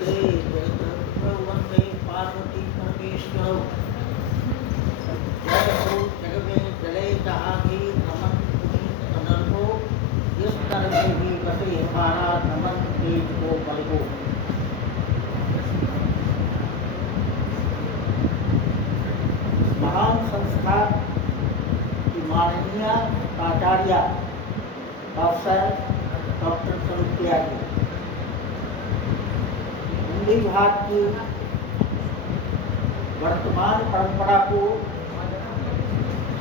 नमस्ते वंदे पार्वती परमेश्वरौ। जय हो जग में जले जहांगीर नमन पुनीत अनर्गो इस तरह भी बसे हमारा नमन तेज को बलगो। महान संस्था की माननीय प्राचार्य डॉक्टर स्वरूपिया जी, हिंदी विभाग की वर्तमान परंपरा को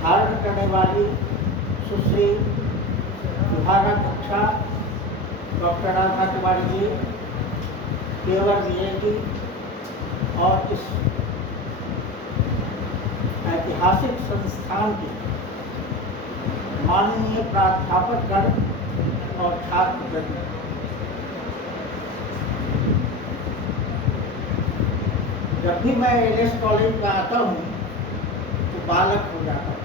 धारण करने वाली सुश्री विभागाध्यक्षा डॉक्टर राधा तिवारी जी, केवल विजय जी और इस ऐतिहासिक संस्थान के माननीय प्राध्यापकगण और छात्रवृंद, जब भी मैं एलएस कॉलेज में आता हूँ तो बालक हो जाता हूँ।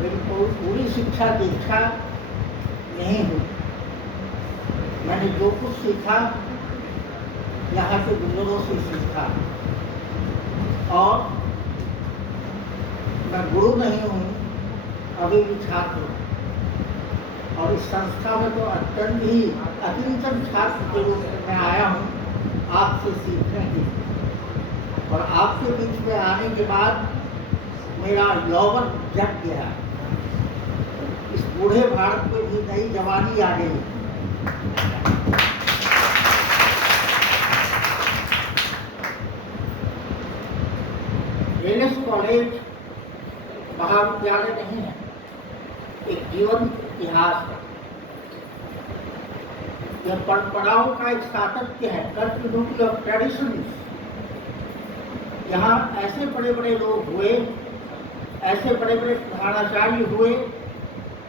मेरी पूरी शिक्षा दीक्षा नहीं हुई। मैंने जो कुछ सीखा यहाँ के बुजुर्गों से सीखा, और मैं गुरु नहीं हूँ, अभी भी छात्र हूँ। और इस संस्था में तो अत्यंत ही अकिंचन छात्र के रूप में मैं आया हूँ आपसे सीखने की। और आपके बीच में आने के बाद मेरा यौवन जग गया। इस बूढ़े भारत में भी नई जवानी आ गई। एलएस कॉलेज महाविद्यालय नहीं है, एक जीवन इतिहास है। यह परंपराओं का एक सातत्य है, कंटिन्यूटी ऑफ ट्रेडिशंस। यहाँ ऐसे बड़े बड़े लोग हुए, ऐसे बड़े बड़े प्रधानाचार्य हुए,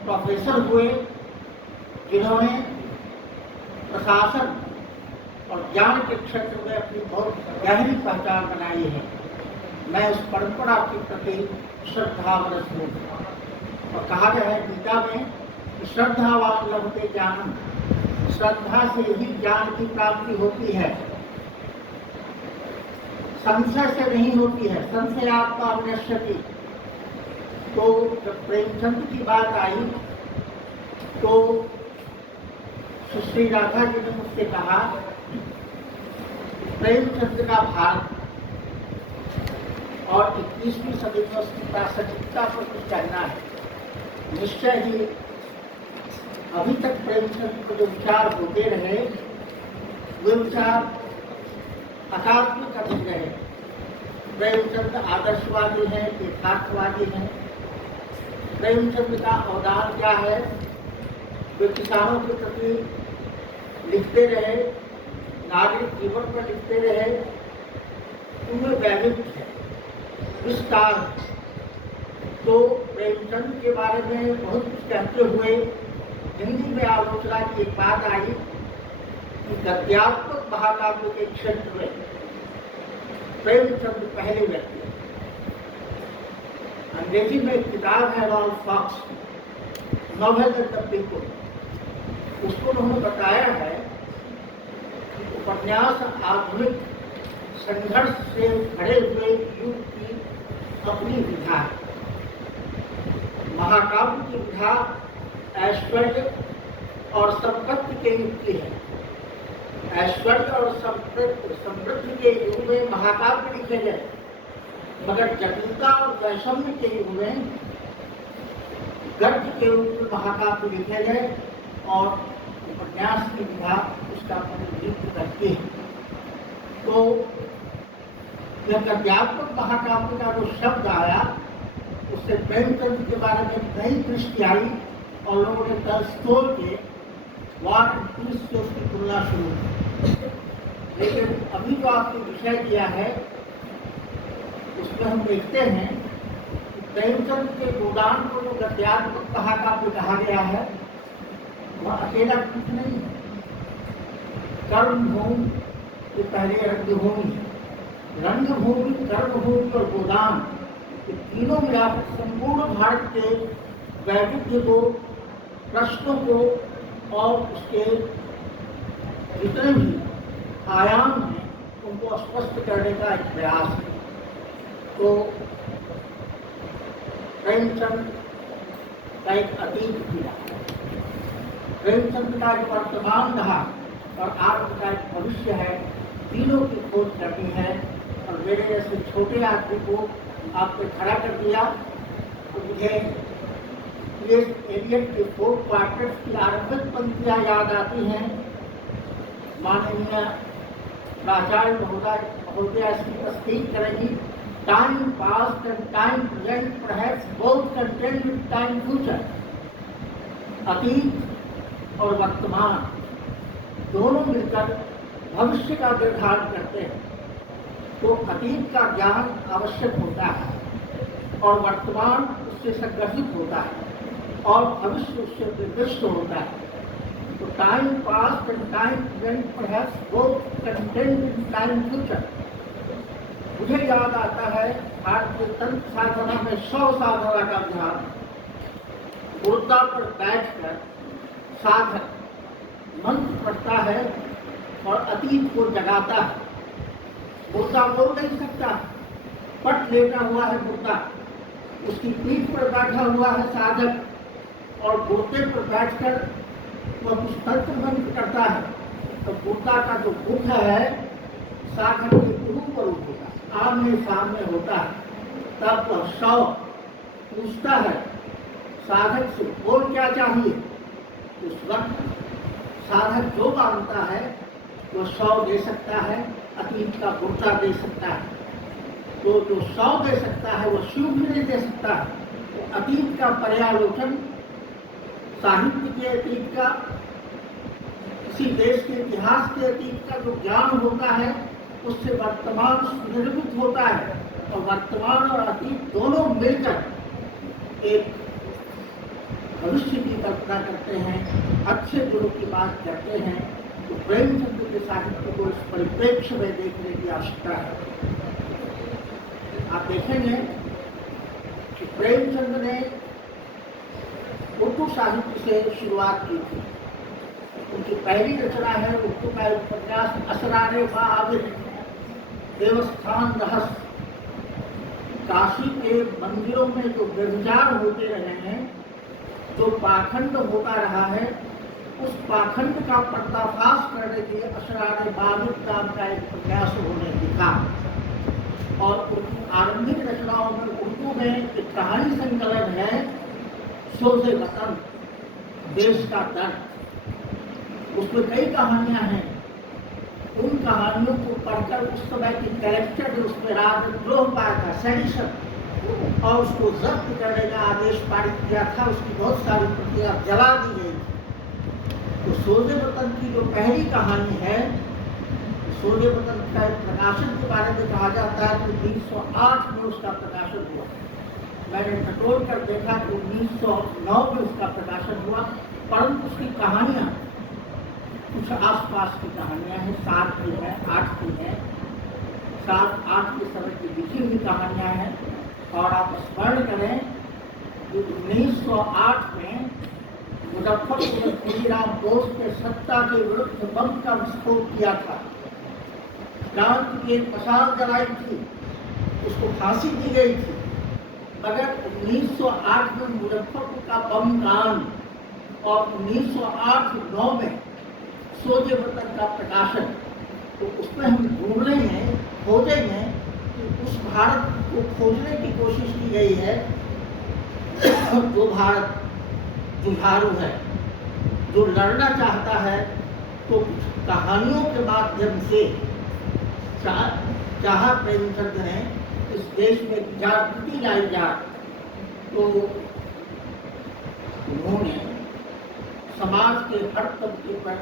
प्रोफेसर हुए, जिन्होंने प्रशासन और ज्ञान के क्षेत्र में अपनी बहुत गहरी पहचान बनाई है। मैं उस परंपरा के प्रति श्रद्धावश हूँ। और कहा गया है गीता में, श्रद्धावान लभते ज्ञानम, श्रद्धा से ही ज्ञान की प्राप्ति होती है, संशय से नहीं होती है। संशयात्मा विनश्यति। तो जब प्रेमचंद की बात आई तो सुश्री राधा जी ने मुझसे कहा, प्रेमचंद का भारत और 21वीं सदी में उसकी प्रासंगिकता पर कुछ कहना है। निश्चय ही अभी तक प्रेमचंद के जो विचार होते रहे, वे विचार अकात्मिक अधिक रहे। प्रेमचंद आदर्शवादी हैं, यथार्थवादी हैं। प्रेमचंद का अवदान क्या है? वे किसानों के प्रति लिखते रहे, नागरिक जीवन पर लिखते रहे। उनमें वैविध्य है, विस्तार। तो प्रेमचंद के बारे में बहुत कुछ कहते हुए हिंदी में आलोचना की एक बात आई कि गद्यात्मक महाकाव्य के क्षेत्र में प्रेमचंद पहले व्यक्ति। अंग्रेजी में एक किताब है Ralph Fox, novel the people. उसको उन्होंने बताया है कि उपन्यास आधुनिक संघर्ष से भरे हुए युग की अपनी विधा है। महाकाव्य की विधा ऐश्वर्य और संपत्ति के युग की है। ऐश्वर्य और समृद्धि के युग में महाकाव्य लिखे गए, मगर जटिलता और वैषम्य के युग में गर्भ के रूप में महाकाव्य लिखे गए। और उपन्यास की विधा उसका प्रतिनिधित्व करती है। तो यह गद्यात्मक महाकाव्य का जो शब्द आया, उससे प्रेमचंद के बारे में नई दृष्टि आई और लोगों ने टॉल्स्टॉय के वार एंड पीस से उसकी तुलना शुरू की। लेकिन अभी जो आपने विषय दिया है, उसमें हम देखते हैं कि प्रेमचंद के गोदान को जो गद्यात्मक महाकाव्य कहा गया है, वह अकेला कुछ नहीं है। कर्मभूमि के पहले रंगभूमि है। रंगभूमि, कर्मभूमि और गोदान, ये तीनों मिलाकर संपूर्ण भारत के वैविध्य को, प्रश्नों को और उसके जितने भी आयाम हैं उनको स्पष्ट करने का एक प्रयास है। तो प्रेमचंद का एक अतीत भी रहा, प्रेमचंद का एक वर्तमान रहा और आपका एक भविष्य है, तीनों की खोज करनी है। और मेरे जैसे छोटे आदमी को आपने खड़ा कर दिया तो मुझे एलियट के 4 क्वार्टर्स की आरंभिक पंक्तियां याद आती हैं। माननीय प्राचार्य महोदया इसकी तस्दीक करेंगी। Time past and time present perhaps both content with time future. अतीत और वर्तमान दोनों मिलकर भविष्य का निर्धारण करते हैं। तो अतीत का ज्ञान आवश्यक होता है और वर्तमान उससे संगठित होता है और भविष्य उससे निर्दिष्ट होता है। तो time past and time present perhaps both content in time future. मुझे याद आता है भारतीय तंत्र साधना में 100 साधना का ध्यान मुर्दा पर बैठकर साधक मंत्र पढ़ता है और अतीत को जगाता है। मुर्दा बोल नहीं सकता, पट लेटा हुआ है मुर्दा, उसकी पीठ पर बैठा हुआ है साधक और घोड़े पर बैठकर वह कुछ तंत्र मंत्र करता है। तो मुर्दा का जो मुख है साधक के ऊपर होता है, आमने सामने होता है। तब वह शव पूछता है साधक से, बोल क्या चाहिए। उस वक्त साधक जो मांगता है वो 100 दे सकता है, अतीत का मुर्दा दे सकता है। तो जो 100 दे सकता है वो शिव भी नहीं दे सकता है। तो अतीत का पर्यालोचन, साहित्य के अतीत का, किसी देश के इतिहास के अतीत का जो ज्ञान होता है उससे वर्तमान सुनिर्मित होता है और वर्तमान और अतीत दोनों मिलकर एक भविष्य की कल्पना करते हैं, अच्छे गुरु की बात करते हैं। तो प्रेमचंद के साहित्य को इस परिप्रेक्ष्य में देखने की आवश्यकता है। आप देखेंगे कि प्रेमचंद ने उर्दू साहित्य से शुरुआत की थी। उनकी पहली रचना है उर्दू का उपन्यास असरारे आबिद देवस्थान रहस्य। काशी के मंदिरों में जो व्यभिचार होते रहे हैं, जो पाखंड होता रहा है, उस पाखंड का पर्दाफाश करने के लिए असरारे आबिद नाम का एक प्रयास उन्होंने लिखा। और उनकी आरंभिक रचनाओं में उर्दू में एक कहानी संकलन है सोज़े वतन, देश का दर्द। उसमें कई कहानियां हैं। उन कहानियों को पढ़कर उस समय की कैरेक्टर जो उसमें राजद्रोह पाया था, सेडिशन, और उसको जब्त करने का आदेश पारित किया था, उसकी बहुत सारी प्रतियां जला दी गई। तो सोज़े वतन की जो पहली कहानी है, सोज़े वतन का प्रकाशन के बारे में कहा जाता है कि 1908 में उसका प्रकाशन हुआ। मैंने टटोल कर देखा कि 1909 में उसका प्रकाशन हुआ, परंतु उसकी कहानियाँ कुछ आसपास की कहानियाँ हैं, 7 की है, 8 की है, 7-8 के समय की लिखी हुई कहानियाँ हैं। और आप स्मरण करें कि 1908 में मुजफ्फरपुर में खुदीराम बोस के सत्ता के विरुद्ध बम का विस्फोट किया था, क्रांति की एक मशाल जलाई थी, उसको फांसी दी गई थी। मगर 1908 में मुजफ्फरपुर का बम कांड और 1908-9 में सोज़े वतन का प्रकाशन, तो उसमें हम ढूंढेंगे, खोजेंगे कि उस भारत को खोजने की कोशिश की गई है जो भारत जुझारू है, जो लड़ना चाहता है। तो कहानियों के माध्यम से चाहा प्रेमचंद ने इस देश में जागृति लाई जाए। तो उन्होंने समाज के हर तबके पर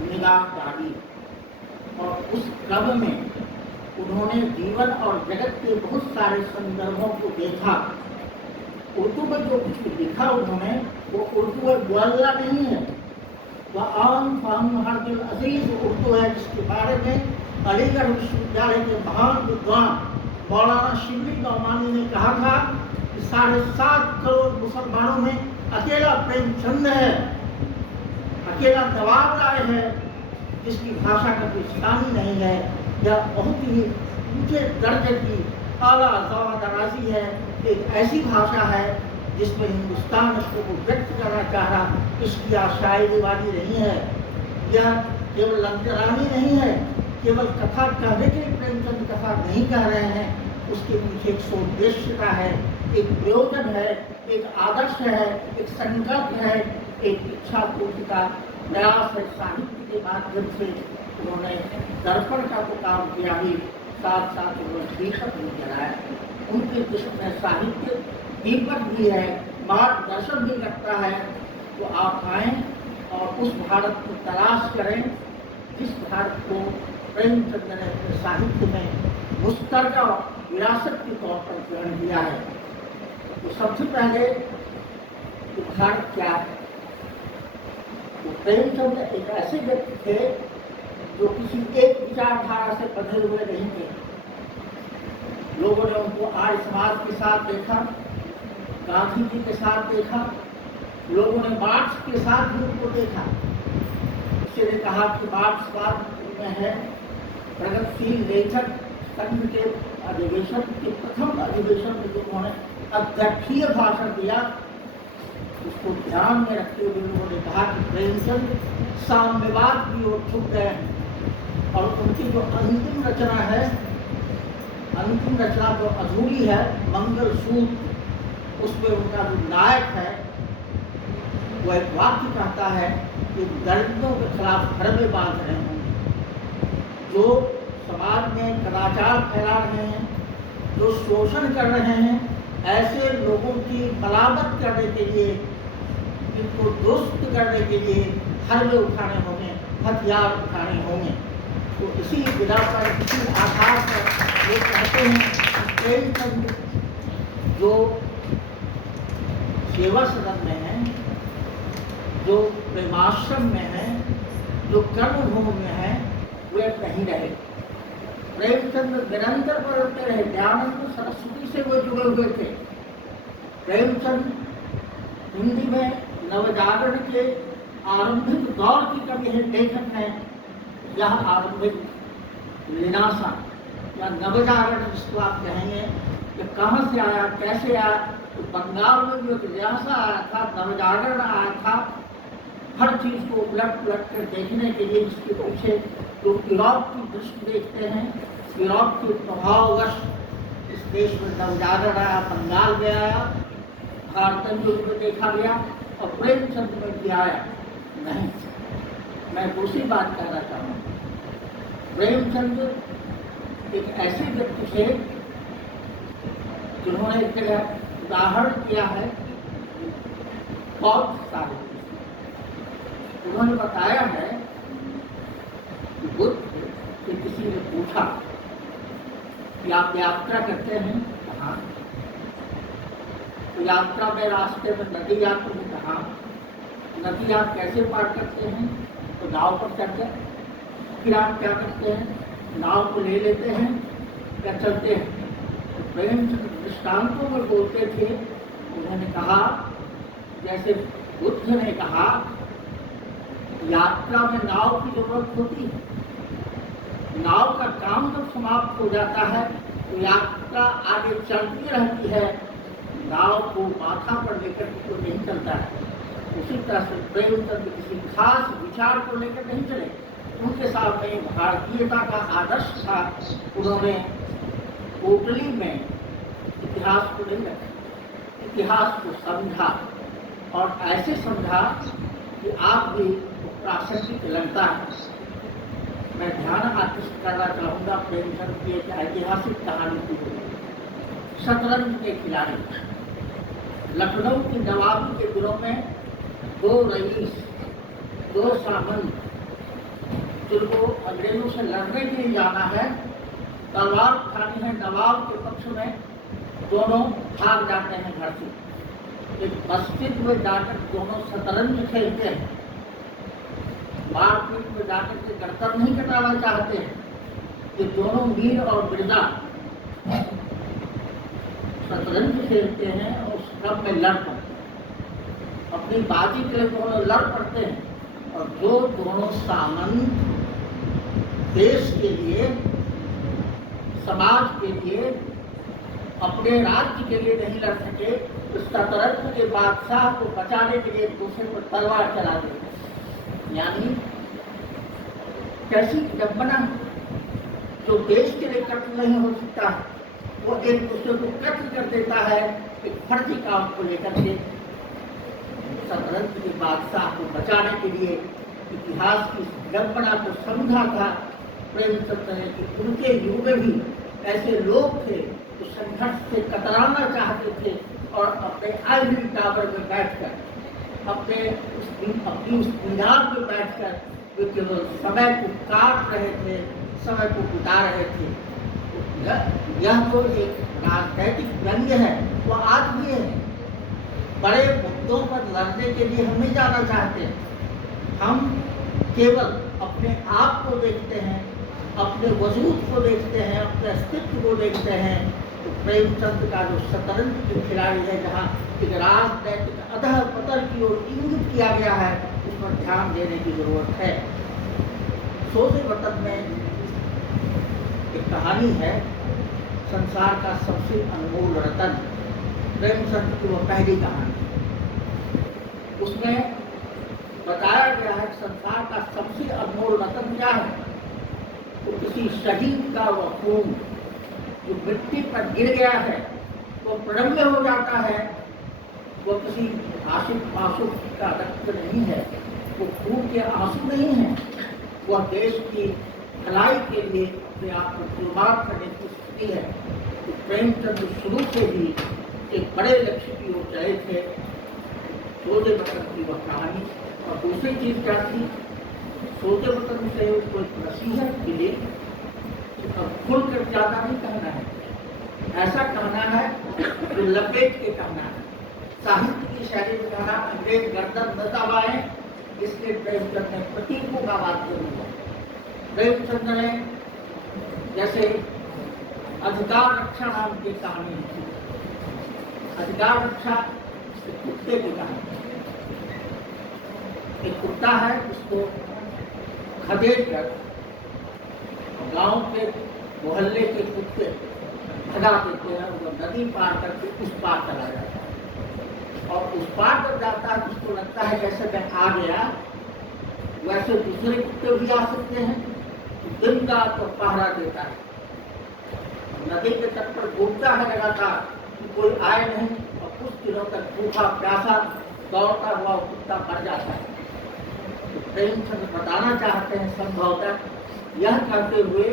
निगाह डाली और उस क्रम में उन्होंने जीवन और जगत के बहुत सारे संदर्भों को देखा। उर्दू में जो कुछ लिखा उन्होंने, वो उर्दू ग्वालिया नहीं है, वह आम फाहम हर दिल अजीज उर्दू है, जिसके बारे में अलीगढ़ विश्वविद्यालय के महान विद्वान मौलाना शिबली नौमानी ने कहा था कि 7.5 करोड़ मुसलमानों में अकेला प्रेमचंद है, अकेला नवाब राय है जिसकी भाषा का कोई स्थान ही नहीं है, यह बहुत ही ऊंचे दर्जे की आला दराजी है। एक ऐसी भाषा है जिसमें हिंदुस्तान को व्यक्त करना चाह रहा, इसकी शायरी वाली नहीं है। यह केवल लंतरानी नहीं है, केवल कथा कहने के लिए प्रेमचंद कथा नहीं कह रहे हैं, उसके पीछे एक सौदेश्यता है, एक प्रयोजन है, एक आदर्श है, एक संकल्प है, एक इच्छा पूर्ति का प्रयास है। साहित्य के माध्यम से उन्होंने दर्पण का तो काम किया ही, साथ साथ उन्होंने दीपक भी जलाया। उनके जिसमें साहित्य दीपक भी है, मार्गदर्शन भी करता है। तो आप आएँ और उस भारत की तलाश करें जिस भारत को प्रेमचंद ने अपने साहित्य में मुस्तरदा विरासत के तौर पर ग्रहण किया है। तो सबसे पहले भारत क्या है? तो प्रेमचंद एक ऐसे व्यक्ति थे जो किसी एक विचारधारा से बंधे हुए नहीं थे। लोगों ने उनको आर्य समाज के साथ देखा, गांधी जी के साथ देखा, लोगों ने मार्क्स के साथ भी उनको देखा। किसी ने कहा कि मार्क्सवाद में है। प्रगतिशील लेखक संघ के अधिवेशन के प्रथम अधिवेशन में जो उन्होंने अध्यक्षीय भाषण दिया, उसको ध्यान में रखते हुए उन्होंने कहा कि प्रेमचंद साम्यवाद की ओर झुक गए हैं और उनकी जो अंतिम रचना है, अंतिम रचना जो अधूरी है, मंगल सूत्र, उसमें उनका जो नायक है वो एक वाक्य कहता है कि दलितों के खिलाफ धर्मे बांध रहे होंगे, जो समाज में कदाचार फैला रहे हैं, जो शोषण कर रहे हैं, ऐसे लोगों की बलावत करने के लिए, इनको दुरुस्त करने के लिए हरबे उठाने होंगे, हथियार उठाने होंगे। तो इसी बिना पर, इसी आधार पर ये कहते हैं प्रेमचंद जो सेवा सदन में है, जो प्रेमाश्रम में है, जो कर्मभूमि में है, वे कहीं रहे। प्रेमचंद निरंतर बदलते रहे। दयानंद सरस्वती से वो जुड़े हुए थे। प्रेमचंद हिंदी में नवजागरण के आरंभिक दौर की कवि है, लेखक है। यह आरंभिक विनाशा या नवजागरण जिसको आप कहेंगे, ये कहाँ से आया, कैसे आया? तो बंगाल में भी एक विनाशा आया था, नवजागरण आया था। हर चीज को उलट पुलट कर देखने के लिए इसके पीछे तो यूरोप की दृष्टि देखते हैं, यूरोप के प्रभाववश इस देश में नवजागरण आया, बंगाल में आया, भारत में देखा गया और प्रेमचंद में भी आया नहीं। मैं दूसरी बात कहना चाहूँगा, प्रेमचंद एक ऐसे व्यक्ति थे जिन्होंने एक जगह उदाहरण किया है बहुत सारे। उन्होंने बताया है कि बुद्ध से किसी ने पूछा कि आप यात्रा करते हैं कहाँ? तो यात्रा में रास्ते में नदी आती है कहाँ? नदी आप कैसे पार करते हैं? तो नाव पर चढ़कर। फिर आप क्या करते हैं? नाव को ले लेते हैं या चलते हैं? तो प्रेमचंद दृष्टांतों में बोलते थे। उन्होंने कहा, जैसे बुद्ध ने कहा यात्रा में नाव की जरूरत होती है, नाव का काम जब समाप्त हो जाता है तो यात्रा आगे चलती रहती है, नाव को माथा पर लेकर तो नहीं चलता है। उसी तरह से प्रेमचंद किसी खास विचार को लेकर नहीं चले, उनके सामने भारतीयता का आदर्श था। उन्होंने कोटली में इतिहास को नहीं रखा, इतिहास को समझा और ऐसे समझा कि आप भी प्रासंगिक लगता है। मैं ध्यान आकृष्ट करना चाहूँगा प्रेमचंद की एक ऐतिहासिक कहानी की। शतरंज के खिलाड़ी लखनऊ की नवाबी के दिनों में दो रईस, दो सामंत, जिनको अंग्रेजों से लड़ने के लिए जाना है, तलवार उठानी है नवाब के पक्ष में, दोनों भाग जाते हैं घर से। एक मस्जिद में जाकर दोनों शतरंज खेलते हैं, मारपीट में जाकर के गर्दन नहीं कटाना चाहते हैं। ये दोनों मीर और बिरदा शतरंज खेलते हैं और सब में लड़ पड़ते हैं, अपनी बाजी के लिए दोनों लड़ पड़ते हैं। और जो दोनों सामंत देश के लिए, समाज के लिए, अपने राज्य के लिए नहीं लड़ सके, तो शतरंज के बादशाह को बचाने के लिए एक दूसरे पर तलवार चला दी। यानी कैसी विडंबना, जो देश के लिए कत्ल नहीं हो सकता वो एक दूसरे को कत्ल कर देता है एक फर्जी काम को लेकर के। शतरंज के बादशाह को बचाने के लिए इतिहास की विडंबना को समझा था प्रेमचंद ने कि उनके युग में भी ऐसे लोग थे जो संघर्ष से कतराना चाहते थे और अपने आइवरी टावर में बैठकर अपनी उस मीनार में बैठकर वे केवल समय को काट रहे थे, समय को बिता रहे थे। यह तो एक राजनैतिक व्यंग्य है, वो आज भी है। बड़े मुद्दों पर लड़ने के लिए हम नहीं जाना चाहते, हम केवल अपने आप को देखते हैं, अपने वजूद को देखते हैं, अपने अस्तित्व को देखते हैं। तो प्रेमचंद का जो शतरंज के खिलाड़ी है, जहाँ एक राजनैतिक अधः पतन की ओर इंगित किया गया है, उस पर ध्यान देने की जरूरत है। सोते वतन में एक कहानी है, संसार का सबसे अनमोल रतन, प्रेमचंद की वो पहली कहानी। उसमें बताया गया है संसार का सबसे अनमोल रतन क्या है। तो किसी शहीद का वह खून जो मिट्टी पर गिर गया है, वो प्रणम्य हो जाता है। वो किसी आंसू का रक्त नहीं है, वो खून के आंसू नहीं है, वह देश की भलाई के लिए अपने आप को कुर्बान करने की स्थिति है। तो प्रेमचंद शुरू से ही एक बड़े लक्ष्य की ओर चले थे। सोते वतन की वह कहानी। और दूसरी चीज क्या थी, सोते वतन से उसको एक नसीहत मिली कि अब खुलकर ज्यादा नहीं कहना है, ऐसा कहना है जो लपेट के कहना है। साहित्य की शैली में कहना अंग्रेज गर्दन न दबाएं, इसलिए प्रेमचंद ने प्रतीकों का बात किया। प्रेमचंद ने जैसे अधिकार रक्षा नाम की कहानी लिखी। अधिकार रक्षा कुत्ते की कहानी। एक कुत्ता है उसको खदेड़ कर गांव के मोहल्ले के कुत्ते भगा देते हैं, वो नदी पार करके उस पार चला जाता है। और उस पार जब जाता है उसको लगता है जैसे मैं आ गया, वैसे दूसरे कुत्ते भी आ सकते हैं। तो दिन रात तो पहरा देता है, नदी के तट पर घूमता है लगातार कि कोई आए नहीं, और कुछ दिनों तक भूखा प्यासा दौड़ता हुआ कुत्ता मर जाता है। तो प्रेमचंद बताना चाहते हैं संभवतः यह करते हुए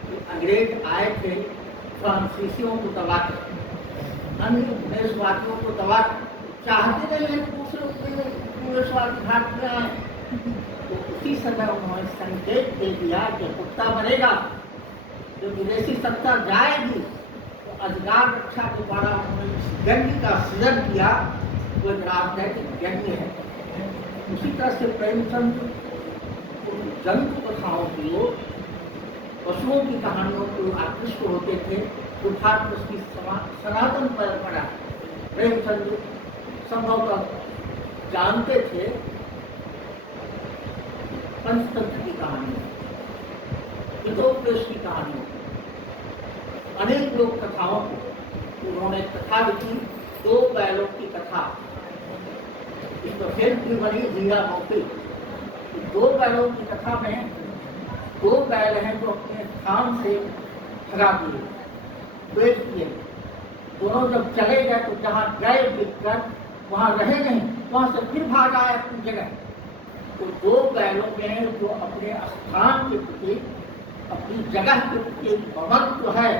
कि अंग्रेज आए थे फ्रांसीसियों को दबा कर, अन्य उपनिवेशवादियों को दबा कर, चाहते नहीं है दूसरे उपनिवेशवादी भारत में आए। तो उसी समय उन्होंने संकेत दे दिया कि कुत्ता मरेगा, जो विदेशी सत्ता जाएगी। तो अधिकार रक्षा के द्वारा उन्होंने व्यंग्य का सृजन किया, वो एक राजनैतिक व्यंग्य है। उसी तरह से प्रेमचंद जंतु कथाओं की ओर, पशुओं की कहानियों को आकृष्ट होते थे। अर्थात उसकी सनातन परंपरा प्रेमचंद संभवतः जानते थे। पंचतंत्र की कहानी, हितोपदेश की कहानी, अनेक लोक कथाओं को उन्होंने कथा लिखी। 2 बैलों की कथा, इसमें फिल्म भी बनी हीरा मोती। 2 बैलों की कथा में 2 बैल हैं जो अपने स्थान से भगा दिए, बेच दिए। दोनों जब चले गए तो जहाँ गए बिककर वहाँ रहे नहीं, वहाँ से फिर भाग आए अपनी जगह। तो 2 बैलों में जो अपने स्थान के प्रति, अपनी जगह के प्रति एक ममत्व है,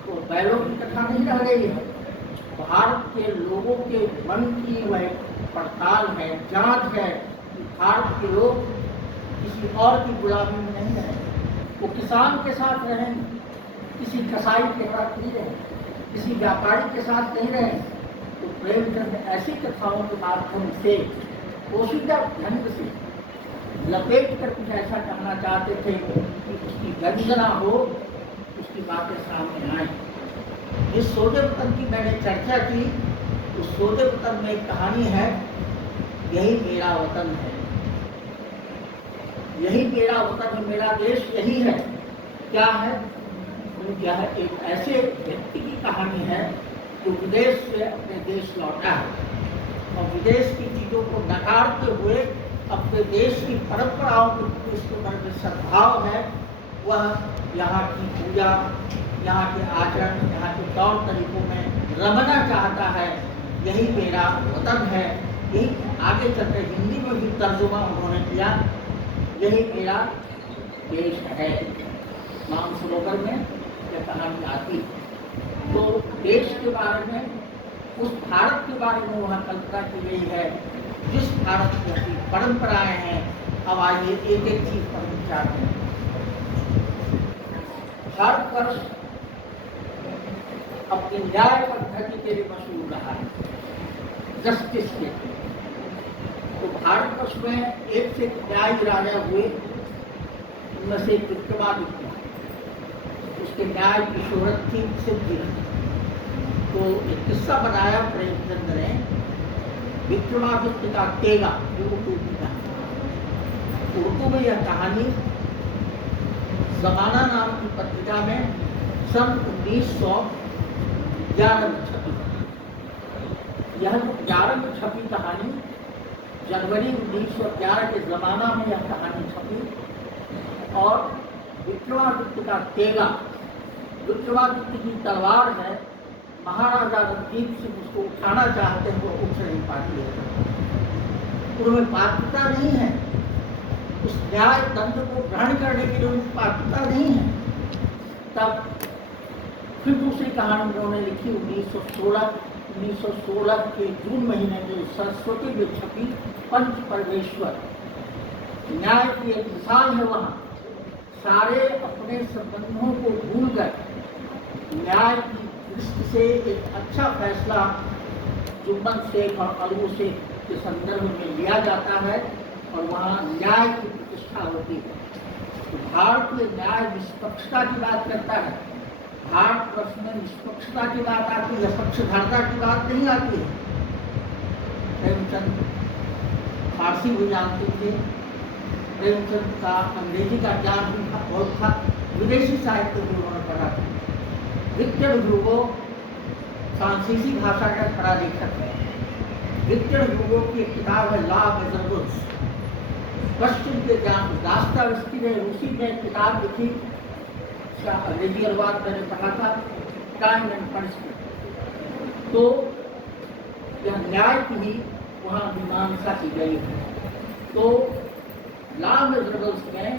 तो बैलों की कथा नहीं रह गई है। भारत के लोगों के मन की वह पड़ताल है, जांच है कि भारत के लोग किसी और की गुलामी में नहीं रहे। वो किसान के साथ रहें, किसी कसाई के साथ नहीं रहे, किसी व्यापारी के साथ नहीं रहे। तो प्रेमचंद ऐसी कथाओं के माध्यम से पोशीदा ढंग से लपेट कर कुछ ऐसा कहना चाहते थे कि उसकी व्यंजना हो, उसकी बातें सामने आए। जिस सोते वतन की मैंने चर्चा की, उस सोते वतन में एक कहानी है, यही मेरा वतन है। यही मेरा वतन, मेरा देश यही है। क्या है? क्या है? एक ऐसे व्यक्ति की कहानी है जो विदेश से अपने देश लौटा है और विदेश की चीज़ों को नकारते हुए अपने देश की परंपराओं के प्रति उसके मन में सद्भाव है। वह यहाँ की पूजा, यहाँ के आचरण, यहाँ के तौर तरीकों में रमना चाहता है। यही मेरा वतन है। यही आगे चलकर हिंदी में भी तर्जुमा उन्होंने किया, यही मेरा देश है। मानसरोवर में यह कहानी आती। तो देश के बारे में, उस भारत के बारे में वहाँ कल्पना की गई है जिस भारत की परंपराएं हैं। अब आइए एक एक चीज पर विचार करें। भारत वर्ष अपनी न्याय पद्धति के लिए मशहूर रहा है, जस्टिस के। तो भारत वर्ष में एक से न्यायी राजा हुए, उनमें से विक्रमादित्य, उसके न्याय की शोहरत थी सिद्धि। तो एक किस्सा बनाया प्रेमचंद ने विक्रमादित्य का तेगा, उर्दू की कहानी। उर्दू में यह कहानी जमाना नाम की पत्रिका में सन 1911 में छपी। यह जो 11 में छपी कहानी, जनवरी 1911 के जमाना में यह कहानी छपी। और विक्रमादित्य का तेगा, विक्रमादित्य की तलवार है, महाराजा रणजीत सिंह उसको उठाना चाहते हैं, वो उठ नहीं पाती है। उनमें पात्रता नहीं है, उस न्याय तंत्र को ग्रहण करने के लिए उनकी पात्रता नहीं है। तब फिर दूसरी कहानी उन्होंने लिखी 1916 के जून महीने में सरस्वती में छपी पंच परमेश्वर। न्याय की एक मिसाल है। वहाँ सारे अपने संबंधों को भूलकर न्याय की दृष्टि से एक अच्छा फैसला जुम्मन शेख और अलगू शेख के संदर्भ में लिया जाता है और वहाँ न्याय की प्रतिष्ठा होती है। तो भारतीय न्याय निष्पक्षता की बात करता है। भारत वर्ष में निष्पक्षता की बात आती है, पक्षधारता की बात नहीं आती है। प्रेमचंद फारसी भी जानते थे, प्रेमचंद का अंग्रेजी का ज्ञान भी बहुत था, विदेशी साहित्य भी उन्होंने पढ़ा था। विक्टर ह्यूगो फ्रांसीसी भाषा का खड़ा लेखक है। विक्टर ह्यूगो की एक किताब है लॉ मेजरबल्स। पश्चिम के ज्ञान दास्तावेस्की ने रूसी में एक किताब लिखी, उसका अंग्रेजी अनुवाद मैंने पढ़ा था, क्राइम एंड पनिशमेंट। तो यह न्याय की ही वहाँ मीमांसा की गई है। तो लॉ मेजरबल्स में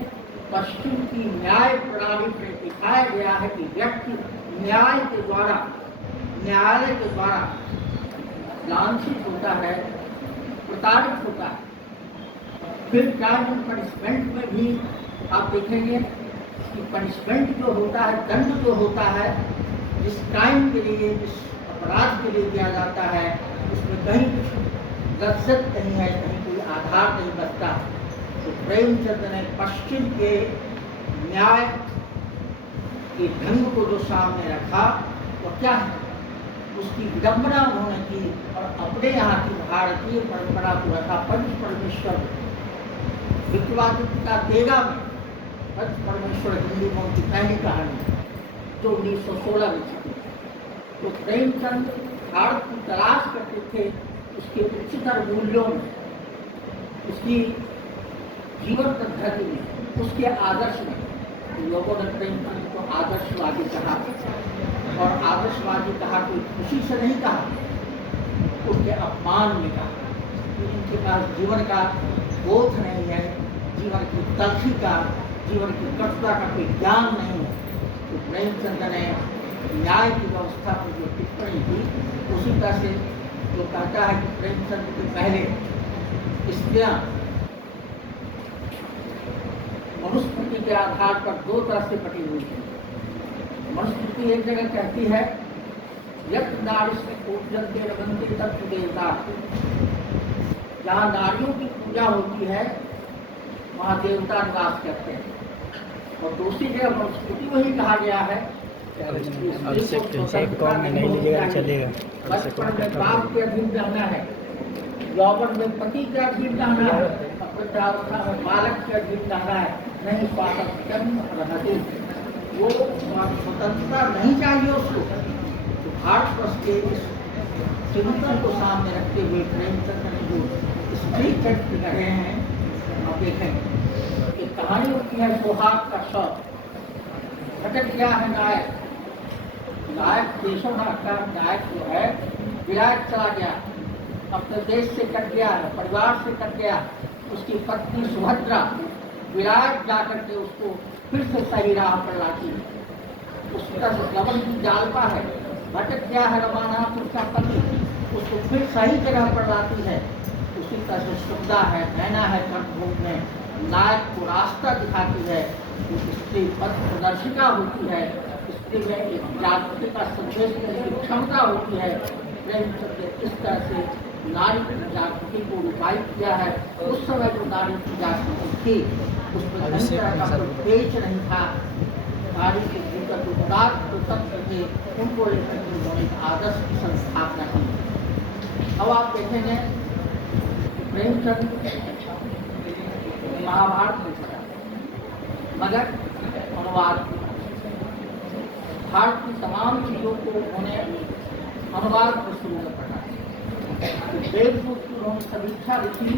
पश्चिम की न्याय प्रणाली में दिखाया गया है कि व्यक्ति न्याय के द्वारा, न्यायालय के द्वारा लांछित होता है, प्रताड़ित होता है। फिर क्राइम एंड पनिशमेंट में भी आप देखेंगे कि पनिशमेंट जो होता है, दंड जो होता है, जिस क्राइम के लिए, जिस अपराध के लिए दिया जाता है, उसमें कहीं कुछ लज्जत नहीं है, कहीं कोई आधार नहीं बचता। तो प्रेमचंद ने पश्चिम के न्याय के ढंग को जो सामने रखा, वो क्या है, उसकी विडंबना उन्होंने की और अपने यहाँ की भारतीय परंपरा को रखा। पंच परमेश्वर विक्रमादित्य का तेगा में पंच परमेश्वर हिंदी में उनकी पहली कहानी जो 1916 में छपी। तो प्रेमचंद भारत की तलाश करते थे उसके उच्चतर मूल्यों में, उसकी जीवन पद्धति में, उसके आदर्श में। लोगों ने प्रेमचंद को आदर्शवादी कहा, और आदर्शवादी कहा कोई खुशी से नहीं कहा, उनके अपमान में कहा। उनके पास जीवन का बोध नहीं है, जीवन की तलखी का, जीवन की कटुता का कोई ज्ञान नहीं है। तो प्रेमचंद ने न्याय की व्यवस्था पर जो टिप्पणी की, उसी तरह से जो कहता है कि प्रेमचंद के पहले स्त्रियां मनुस्मृति के आधार पर दो तरह से बटी हुई है। मनुस्मृति एक जगह कहती है यत्र नारीस्व पूज्यन्ते रमन्ते तत्र देवता, जहाँ नारियों की पूजा होती है वहाँ देवता निवास करते हैं। और दूसरी जगह मनुस्मृति में ही कहा गया है बचपन में बाप के अधीन रहना है, यौवन में पति के अधीन रहना है, वृद्धावस्था में बालक के अधिक कहना है नहीं स्वातंत्र्यम रहते, वो स्वतंत्रता नहीं चाहिए उसको। तो भारतवर्ष के इस चिंतन को सामने रखते हुए प्रेमचंद ने जो स्त्री चरित्र रहे हैं, आप देखें एक कहानी होती है सौहाग का शौक। भटक गया है नायक, नायक केशव नाथ का नायक जो है विराट चला गया, अपने देश से कट गया है, परिवार से कट गया। उसकी पत्नी सुभद्रा विराट जाकर के उसको फिर से सही राह पर लाती है। उसका गबन की जालपा है, भटक गया है रमानाथ उसका पति, उसको फिर सही जगह पर लाती है। उसी तरह से सुविधा है, नैना है कर्मभूमि में, नायक को रास्ता दिखाती है। स्त्री पथ प्रदर्शिका होती है, स्त्री में एक जागृति का संदेश देने की क्षमता होती है। प्रेमचंद ने इस तरह से नारी की जागृति को रूपायित किया है। उस समय जो नारी की जागृति थी उसमें कई तरह का कोई पेच नहीं था। नारी के भीतर जो उदात्त तत्व थे उनको लेकर के उन्होंने एक आदर्श की संस्थापना की। अब आप देखेंगे प्रेमचंद महाभारत में पढ़ा, मगर अनुवाद भारत की तमाम चीजों को उन्होंने अनुवाद के शुरू में पढ़ा। देवदूत की उन्होंने समीक्षा लिखी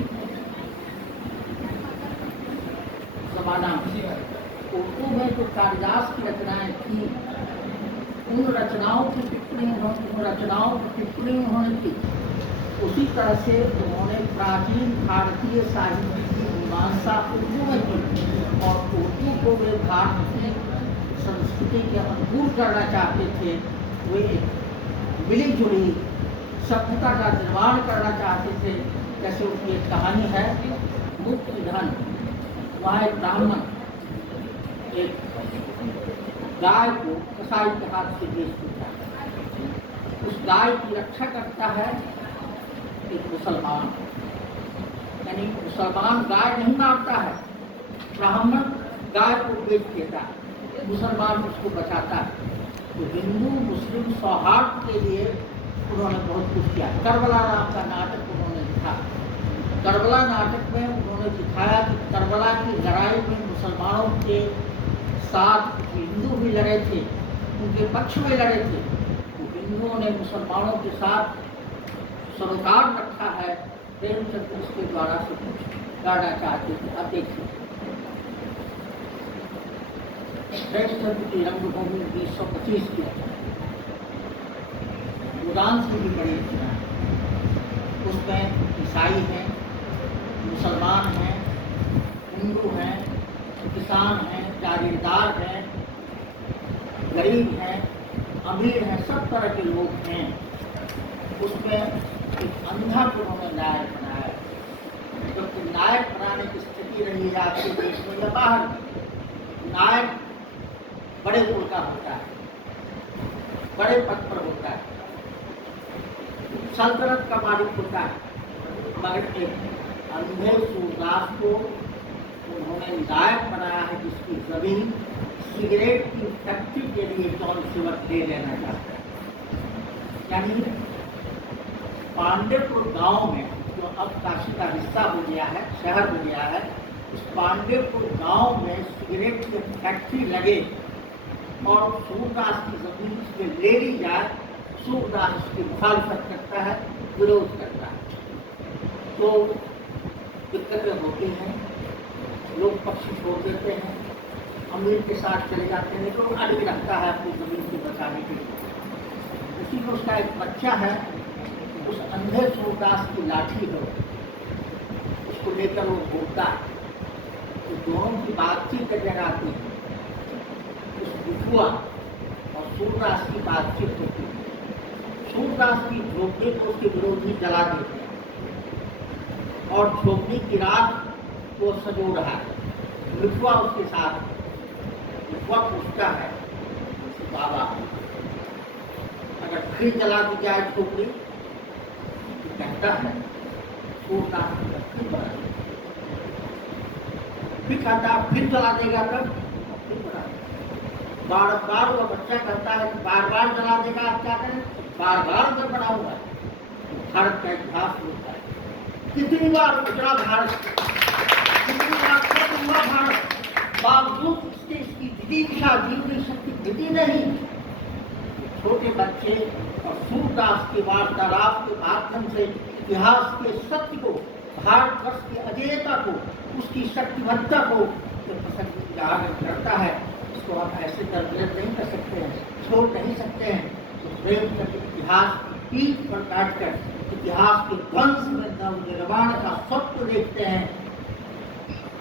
जमाना में। उर्दू में जो कालिदास की रचनाएं थी उन रचनाओं की टिप्पणी उन्होंने की। उसी तरह से उन्होंने प्राचीन भारतीय साहित्य की मीमांसा उर्दू में की और उर्दू को वे भारत की संस्कृति के अनुकूल करना चाहते थे। वे मिली जुली सभ्यता का निर्माण करना चाहते थे। जैसे उनकी एक कहानी है मुक्त धन। वहाँ एक ब्राह्मण एक गाय को कसाई के हाथ से बेच देता है। उस गाय की रक्षा करता है एक मुसलमान, यानी मुसलमान गाय नहीं मारता है, ब्राह्मण गाय को बेच देता है, मुसलमान उसको बचाता है। तो हिंदू मुस्लिम सौहार्द के लिए उन्होंने बहुत कुछ किया। करबला नाम का नाटक उन्होंने लिखा। करबला नाटक में उन्होंने दिखाया कि करबला की लड़ाई में मुसलमानों के साथ हिंदू भी लड़े थे, उनके पक्ष में लड़े थे। तो हिंदुओं ने मुसलमानों के साथ सरोकार रखा है। प्रेमचंद इसके द्वारा से कुछ करना चाहते थे। अब देखिए प्रेमचंद की रंगभूमि 1925 की उदान से भी बड़ी रचना है। उसमें ईसाई हैं, मुसलमान हैं, हिंदू हैं, किसान हैं, जागीरदार हैं, गरीब हैं, अमीर हैं, सब तरह के लोग हैं। उसमें एक अंधा को उन्होंने नायक बनाया। क्योंकि नायक बनाने की स्थिति रही है आपके देश में या बाहर, नायक बड़े कुल का होता है, बड़े पद पर होता है, सल्तनत का मालिक होता है। मगर एक अंधे सूरदास को उन्होंने नायक बनाया है जिसकी जमीन सिगरेट की फैक्ट्री के लिए जॉन सिवट ले लेना चाहता है। यानी पांडेपुर गांव में, जो अब काशी का हिस्सा हो गया है, शहर हो गया है, उस पांडेपुर गांव में सिगरेट की फैक्ट्री लगे और सूरदास की जमीन उसमें ले ली जाए। सूरदास उसकी मुखालफत करता है, विरोध करता है, तो दिक्कतें होती हैं, लोग पक्ष छोड़ देते हैं, अमीर के साथ चले जाते हैं, तो अड़िग रखता है अपनी जमीन को बचाने के लिए। उसी में उसका एक बच्चा है, उस अंधे सूरदास की लाठी है, उसको लेकर वो घूमता है। तो दोनों की बातचीत एक जगह आती है, उस बिठुआ और सूरदास की बातचीत होती है। सूरदास की झोपड़ी को उसके विरोधी जला देते हैं और झोपड़ी की रात वो सजो रहा है। बिठुआ उसके साथ, बिठुआ पूछता है बाबा अगर फिर जला दी जाए झोपड़ी, तो कहता है सूरदास फिर कहता फिर जला देगा तब, बार बार वो बच्चा कहता है बार बार जला देगा, आप क्या करें, बार बार जब बनाऊंगा। भारत का इतिहास होता है कितनी बार उजड़ा भारत, कितनी बार खत्म हुआ भारत, बावजूद इसके इसकी विदिशा जीवनी शक्ति मिटी नहीं। छोटे बच्चे और सूरदास के वार्तालाप के माध्यम से इतिहास के सत्य को, भारतवर्ष की अजेयता को, उसकी शक्तिवत्ता को जो पसंद करता है, उसको आप ऐसे तरबियत नहीं कर सकते हैं, छोड़ नहीं सकते हैं। तो प्रेमचंद इतिहास की पीठ पर बैठकर इतिहास के वंश में नवनिर्माण का स्वप्न देखते हैं।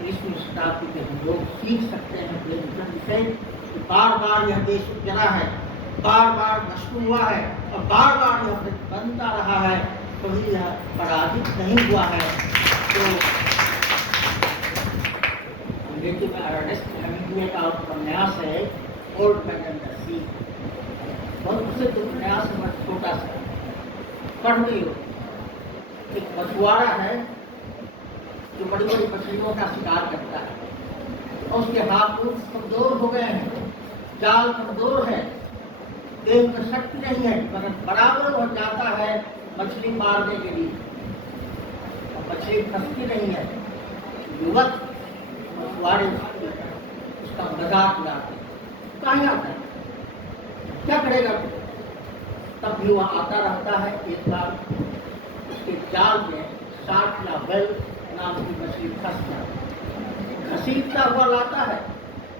20वीं शताब्दी के हम लोग सीख सकते हैं प्रेमचंद से कि बार बार यह देश जला है, बार बार नष्ट हुआ है और बार बार यह बनता रहा है, कभी यह पराजित नहीं हुआ है। तो अंग्रेजी में अर्नेस्ट हेमिंग्वे का उपन्यास है ओल्ड मैन एंड द सी, बहुत प्रसिद्ध उपन्यास है, छोटा सा पढ़ ली हो। एक मछुआरा है जो बड़ी बड़ी मछलियों का शिकार करता है और उसके हाथ कमजोर हो गए हैं, जाल कमजोर है, देह में शक्ति नहीं है, मगर बराबर हो जाता है मछली मारने के लिए, और मछली फंसती नहीं है। युवक मछुआरे उसका मजाक उड़ाते, कहाँ आता है, क्या करेगा? तब भी वह आता रहता है। एक बार उसके जाल में शार्क या वेल नाम की मछली फंस जाती, घसीटता हुआ लाता है,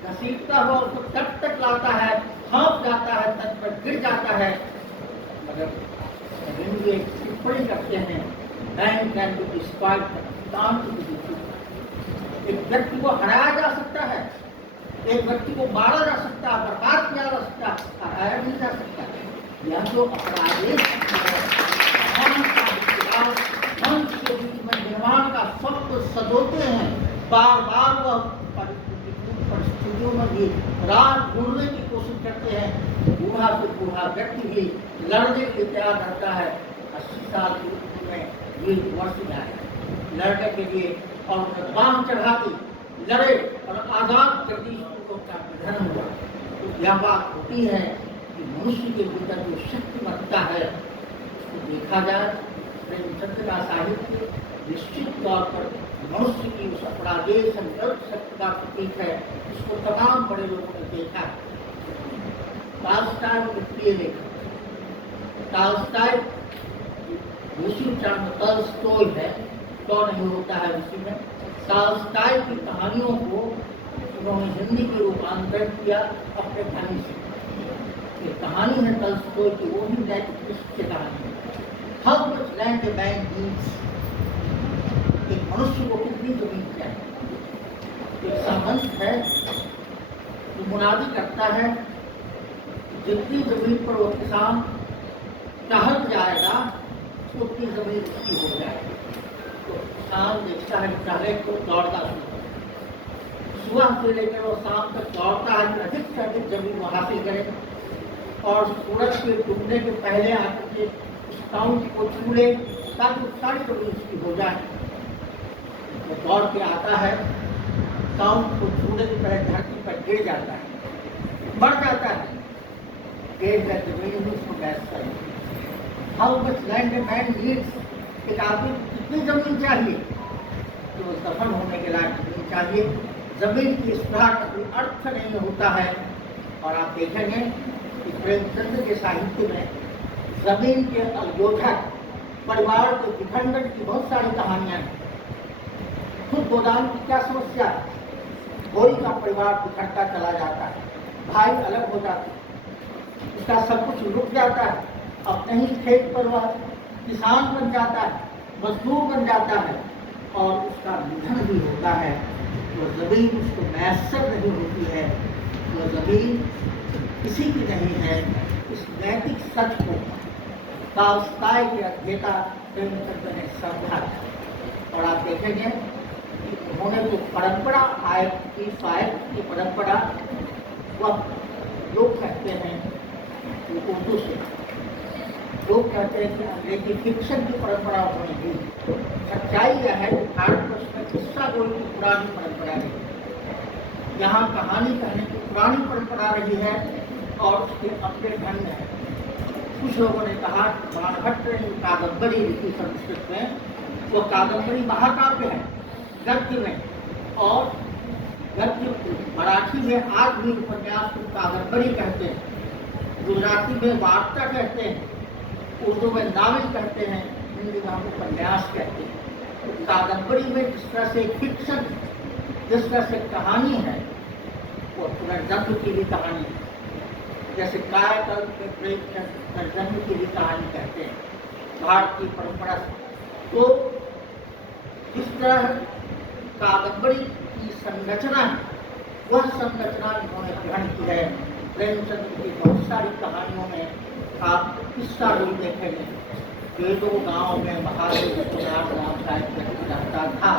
घसीटता हुआ उसको तट तक लाता है, हाँप जाता है, तट पर गिर जाता है। मगर हिंदू एक टिप्पणी करते हैं, man can be destroyed but can't be defeated. एक व्यक्ति को हराया जा सकता है, एक व्यक्ति को मारा जा सकता है, बर्बाद किया जा सकता है, हराया नहीं जा सकता। यह जो अपराधी मंच के बीच में निर्माण का स्वप्न सजोते हैं, बार बार वह परिस्थितियों में भी राह ढूंढने की कोशिश करते हैं। बूढ़ा से बूढ़ा व्यक्ति भी लड़ने के लिए तैयार रहता है। 80 साल की उम्र में ये वर्ष जाए लड़ने के लिए, और उन्हें बांध चढ़ा दी, लड़े और आजाद जगदीश का निधन हुआ। तो यह बात होती है कि मनुष्य के भीतर जो शक्तिमत्ता है उसको देखा जाए। प्रेमचंद का साहित्य निश्चित तौर पर मनुष्य की उस अपराधेय संकल्प शक्ति का प्रतीक है, उसको तमाम बड़े लोगों ने देखा है। टॉल्स्टॉय के प्रिय लेखक टॉल्स्टॉय, रूसी उच्चारण में टॉल्स्टॉय है, तो नहीं होता है रूसी में। टॉल्स्टॉय की कहानियों को उन्होंने हिंदी में रूपांतरित किया अपने ढंग से। ये कहानी है टॉल्स्टॉय की, वो भी नैतिक की कहानी है। How much land a man needs, एक मनुष्य को कितनी जमीन चाहिए। एक सामंत है जो मुनादी करता है, जितनी जमीन पर वो किसान टहल जाएगा उतनी जमीन उसकी हो जाएगी। तो किसान देखता है टहले को दौड़ता सुबह से लेकर वो शाम तक दौड़ता है कि अधिक से अधिक जमीन वो हासिल करे, और सूरज के डूबने के पहले आकर के उस काउंट को छू ले ताकि सारी जमीन उसकी हो जाए। वो दौड़ के आता है, काउंट को छूने के पहले धरती पर गिर जाता है, मर जाता है। How much land a man needs, एक आदमी को कितनी जमीन चाहिए? तो वो दफन होने के लायक जमीन चाहिए। जमीन की स्पृहा का कोई अर्थ नहीं होता है। और आप देखेंगे कि प्रेमचंद के साहित्य में जमीन के अयोधक परिवार के विखंडन की बहुत सारी कहानियां हैं। खुद गोदाम की क्या समस्या है, कोई का परिवार बिखरता चला जाता है, भाई अलग हो जाते हैं, उसका सब कुछ रुक जाता है, अपने ही खेत पर वह किसान बन जाता है, मजदूर बन जाता है, और उसका निधन भी होता है। वो जमीन उसको मैसर नहीं होती है, वो जमीन किसी की नहीं है। इस नैतिक सच को टॉल्स्टॉय के अध्येता प्रेमचंद ने समझा। और आप देखेंगे कि उन्होंने जो परंपरा आयत की साहित्य की परंपरा, वह लोग कहते हैं उर्दू से, लोग कहते हैं कि अंग्रेजी फिक्शन की परंपरा उन्होंने दी। सच्चाई यह है कि भारतवर्ष में किस्सा गोई की पुरानी परंपरा रही, यहाँ कहानी कहने की पुरानी परंपरा रही है और उसके अपने ढंग है। कुछ लोगों ने कहा बाणभट्ट ने कादम्बरी लिखी संस्कृत में, वो कादम्बरी महाकाव्य है गद्य में, और गद्य मराठी में आज भी उपन्यास को कादम्बरी कहते हैं, गुजराती में वार्ता कहते हैं, उर्दू में नावल कहते हैं, हिंदी में हम उपन्यास कहते हैं। तो कादम्बरी में जिस तरह से फिक्शन, जिस तरह से कहानी है, वो पुनर्जन्म की भी कहानी है, जैसे कायाकल्प में प्रेम पुनर्जन्म की भी कहानी कहते हैं भारतीय परंपरा से। तो जिस तरह कादम्बरी की संरचना है, वह संरचना इन्होंने ग्रहण की है। प्रेमचंद्र की बहुत सारी कहानियों में आप किस्सा भी देखेंगे। वेदों गांव में महादेव सोनार नाम का एक व्यक्ति रहता था,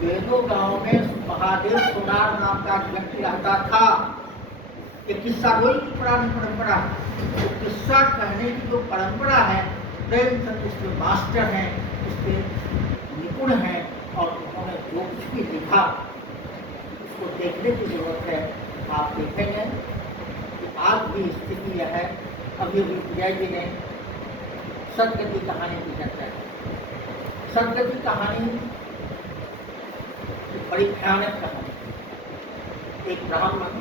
वेदों गांव में महादेव सोनार नाम का व्यक्ति रहता था। ये किस्सा कोई की पुरानी परंपरा है। तो किस्सा कहने की जो परंपरा है, प्रेमचंद उसके मास्टर हैं, उसके निपुण हैं, और उन्होंने जो कुछ भी लिखा उसको देखने की जरूरत है। आप देखेंगे कि आज भी स्थिति यह है। अभी विजय जी ने सदगति कहानी की चर्चा की। सदगति कहानी बड़ी भयानक कहानी। एक ब्राह्मण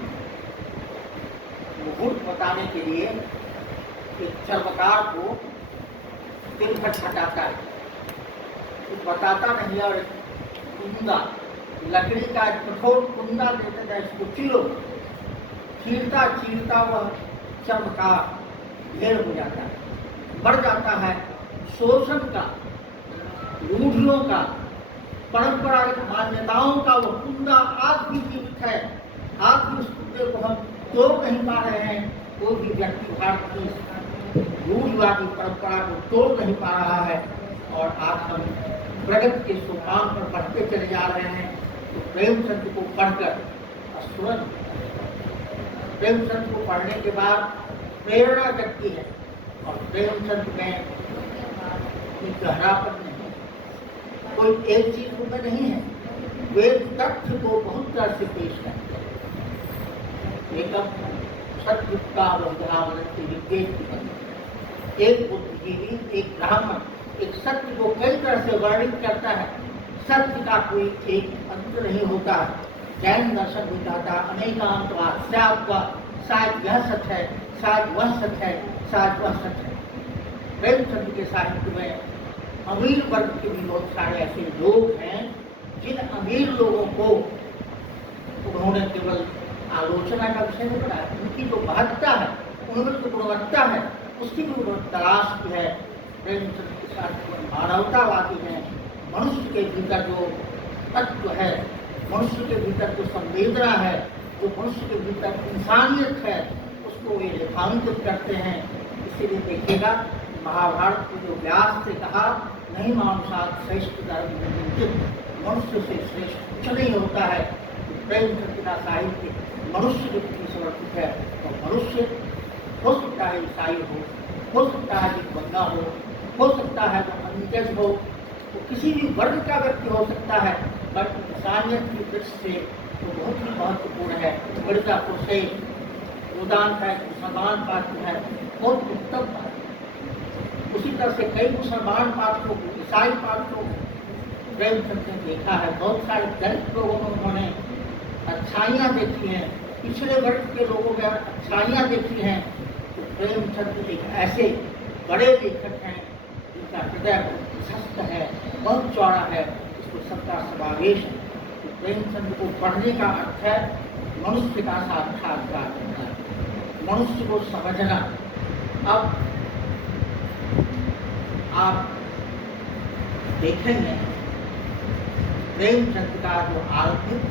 मुहूर्त बताने के लिए एक चर्मकार को दिन भर खटाता है, कुछ बताता नहीं, और कुंदा, लकड़ी का एक कठोर कुंदा देता है, इसको चीरो। चीरता चीरता वह चर्मकार ढेर हो जाता है, बढ़ जाता है। शोषण का, रूढ़ियों का, परंपरागत मान्यताओं का वो कुंदा आज भी जीवित है। आज भी उस कुंदे को हम तोड़ नहीं पा रहे हैं। कोई भी व्यक्ति भारत की रूढ़िवादी परंपरा को तोड़ नहीं पा रहा है, और आज हम प्रगति के सोपान पर बढ़ते चले जा रहे हैं। तो प्रेमचंद को पढ़कर तुरंत प्रेमचंद को पढ़ने के बाद प्रेरणा जगती है, और प्रेमचंद में गहरापन नहीं है, कोई एक चीज उनमें नहीं है। वे तथ्य को बहुत तरह से पेश करते हैं। एकदम सत्य का एक बुद्धिजीवी, एक ब्राह्मण, एक सत्य को कई तरह से वर्णित करता है। सत्य का कोई एक अंत नहीं होता। जैन दर्शन भी कहता अनेकांतवाद, शायद यह सच है, शायद वह सच है, शायद वह सच है। प्रेमचंद के साहित्य में अमीर वर्ग के भी बहुत सारे ऐसे लोग हैं, जिन अमीर लोगों को उन्होंने केवल आलोचना का विषय नहीं बनाया। उनकी जो महत्ता है, उनमें जो गुणवत्ता है, उसकी भी उन्होंने तलाश की है। प्रेमचंद के साहित्य में मानवतावादी है। मनुष्य के भीतर जो तत्व है, मनुष्य के भीतर जो संवेदना है, जो मनुष्य के भीतर इंसानियत है, उसको वे रेखांकित करते हैं। इसीलिए देखिएगा महाभारत में जो व्यास से कहा नहीं मानुषात श्रेष्ठ धर्म निश्चित, मनुष्य से श्रेष्ठ कुछ नहीं होता है। प्रेमचंद का साहित्य मनुष्य के प्रति समर्पित है। तो मनुष्य हो सकता है ईसाई हो सकता है कि बंदा हो सकता है तो अंग्रेज हो, तो किसी भी वर्ग का व्यक्ति हो सकता है, पर इंसानियत की दृष्टि से तो बहुत ही महत्वपूर्ण है। मिर्जापुर से गोदान का एक मुसलमान पात्र है, बहुत उत्तम पात्र। उसी तरह से कई मुसलमान पात्रों को, ईसाई पात्रों को प्रेमचंद ने देखा है। बहुत सारे दलित लोगों में उन्होंने अच्छाइयाँ देखी हैं, पिछड़े वर्ग के लोगों में अच्छाइयाँ देखी हैं। तो प्रेमचंद एक ऐसे बड़े लेखक हैं जिनका हृदय बहुत प्रशस्त है, बहुत चौड़ा है, इसको सबका समावेश है। तो प्रेमचंद को पढ़ने का अर्थ है मनुष्य का साक्षात्कार करना, मनुष्य को समझना। अब आप देखेंगे प्रेमचंद का जो आरंभिक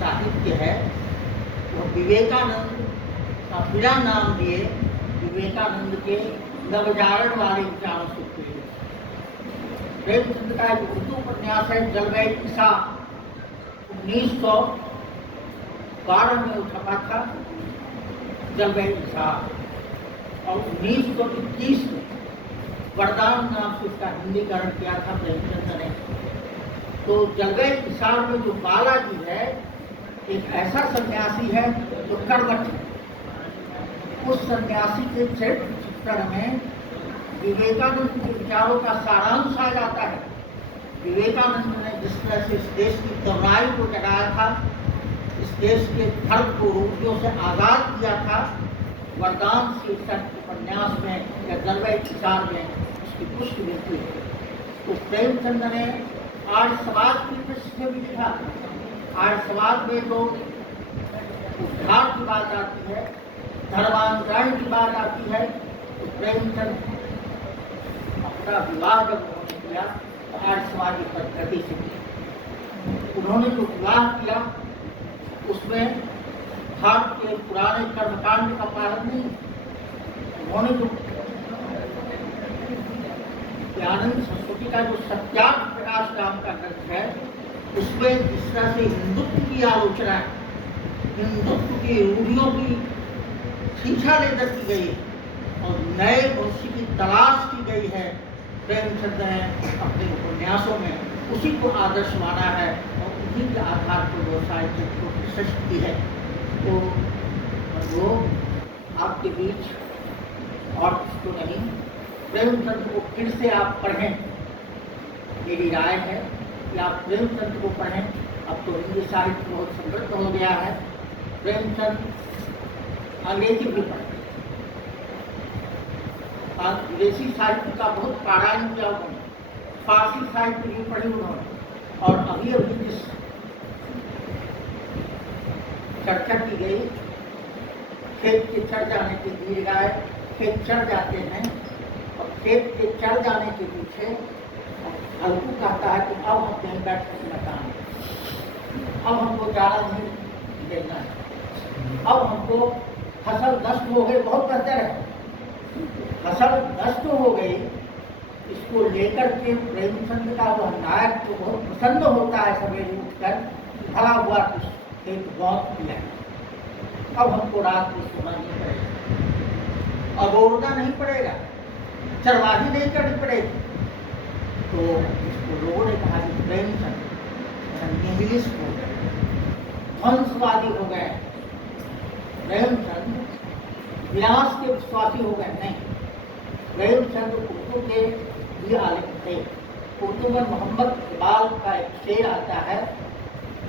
साहित्य है वो विवेकानंद का बिना नाम दिए विवेकानंद के नवजागरण वाले विचारों से प्रेरित। प्रेमचंद का एक उर्दू उपन्यास है जलवायु ईसा, 1912 में छपा था जलवायु ईसा, और 1921 में वरदान नाम से उसका हिंदीकरण किया था प्रेमचंद ने। तो जलवायु ईसा में जो बालाजी है एक ऐसा सन्यासी है जो कर्मठ है। उस सन्यासी के चरित्र चित्रण में विवेकानंद के विचारों का सारांश आ जाता है। विवेकानंद ने जिस तरह से इस देश की तरुणाई को जगाया था, इस देश के धर्म को रूढ़ियों से आज़ाद किया था, वरदान शीर्षक उपन्यास में या जलवायु विचार में उसकी पुष्टि मिलती है। तो प्रेमचंद ने आज समाज की दृष्टि से भी लिखा। आज समाज में जो उद्धार की बात आती है, धर्मांतरण की बात आती है, तो प्रेमचंद अपना विवाह जब उन्होंने किया तो आज समाज पद्धति से किया। उन्होंने जो विवाह किया उसमें भारत के पुराने कर्मकांड का पालन नहीं। उन्होंने जो ज्ञानंद संस्कृति का जो सत्याग्रह प्रकाश नाम का ग्रंथ है, उसमें जिस तरह से हिंदुत्व की आलोचना है, हिंदुत्व की रूढ़ियों की शिक्षा लेकर की गई है और नए मनुष्य की तलाश की गई है, प्रेमचंद ने अपने उपन्यासों में उसी को आदर्श माना है और उन्हीं के आधार पर वो साहित्य को प्रशस्त की है। तो वो आपके बीच और कुछ तो नहीं, प्रेमचंद को फिर से आप पढ़ें। मेरी राय है कि आप प्रेमचंद को पढ़ें। अब तो हिंदी साहित्य बहुत समृद्ध हो गया है। प्रेमचंद अंग्रेजी भी पढ़ें। विदेशी साहित्य का बहुत पारायण किया उन्होंने, फारसी साहित्य भी पढ़ी उन्होंने। और अभी अभी जिस चर्चा की गई, खेत के चढ़ जाने के गीत गाए, खेत चढ़ जाते हैं और खेत के चढ़ जाने के पीछे हल्कू कहता है कि अब हम कहीं बैठ कर मकान, अब हमको चारा नहीं देना है, अब हमको फसल नष्ट हो गई, बहुत बेहतर है, फसल नष्ट हो गई। इसको लेकर के प्रेमचंद का वह नायक तो बहुत प्रसन्न होता है सवेरे उठकर, भला हुआ कुछ खेत बहुत किया, अब हमको रात को सोना नहीं पड़ेगा, अगोरना नहीं पड़ेगा, चरवाही नहीं करनी पड़ेगी। तो इसको लोगों ने कहा कि प्रेमचंद निहिलिस्ट हो गए, ध्वंसवादी हो गए, प्रेमचंद विनाश के विश्वासी हो गए। नहीं, प्रेमचंद उर्दू के लिए आलिम थे। उर्दू में मोहम्मद इकबाल का एक शेर आता है,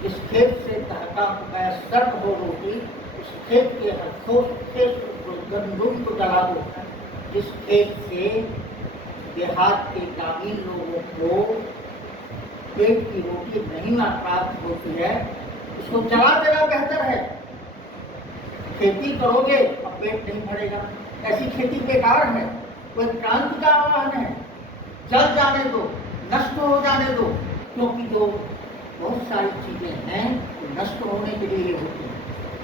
जिस खेत से तहका मैं सर्द हो रोटी, उस खेत के गंदुम को जला दो। जिस खेत से देहात के ग्रामीण लोगों को पेट की रोटी नहीं प्राप्त होती है, उसको जला देना बेहतर है। खेती करोगे और पेट नहीं भरेगा, ऐसी खेती बेकार है। कोई क्रांति का आह्वान है, जल जाने दो, नष्ट हो जाने दो, क्योंकि जो बहुत सारी चीजें हैं वो नष्ट होने के लिए होती हैं।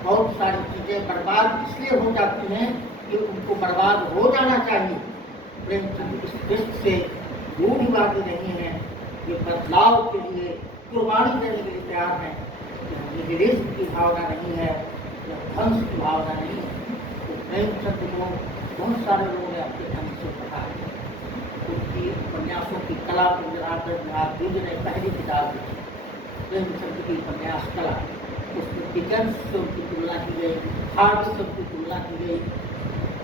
बहुत सारी चीजें बर्बाद इसलिए हो जाती हैं कि उनको बर्बाद हो जाना चाहिए। प्रेमचंद इस दृष्टि से रूढ़िवादी नहीं है, ये बदलाव के लिए कुर्बानी देने के लिए तैयार है। निहिलिज्म की भावना नहीं है, ध्वंस की भावना नहीं है। तो प्रेमचंद को बहुत सारे लोगों ने अपने ढंग से पढ़ा है। उनकी उपन्यासों की कला को जनार्दन ने पहली किताब लिखी, प्रेमचंद की उपन्यास कला। उसमें डिकेंस से उनकी तुलना की गई, हार्डी से उनकी तुलना की गई,